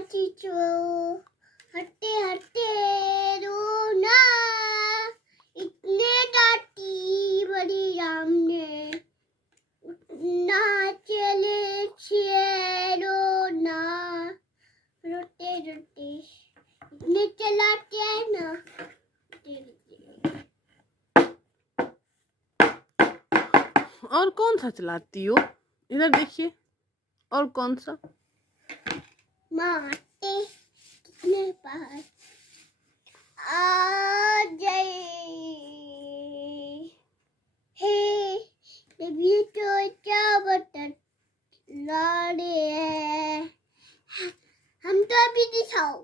चीचू हटे हटे रोना इतने डांटी बड़ी राम ने उठना चले रोना रोते रोते इतने चलाते हैं ना और कौन सा चलाती हो? इधर देखिए, और कौन सा? माटे कितने पास आ जाए हे तभी तो क्या बटन लाड़े हैं हम तो अभी दिखाओ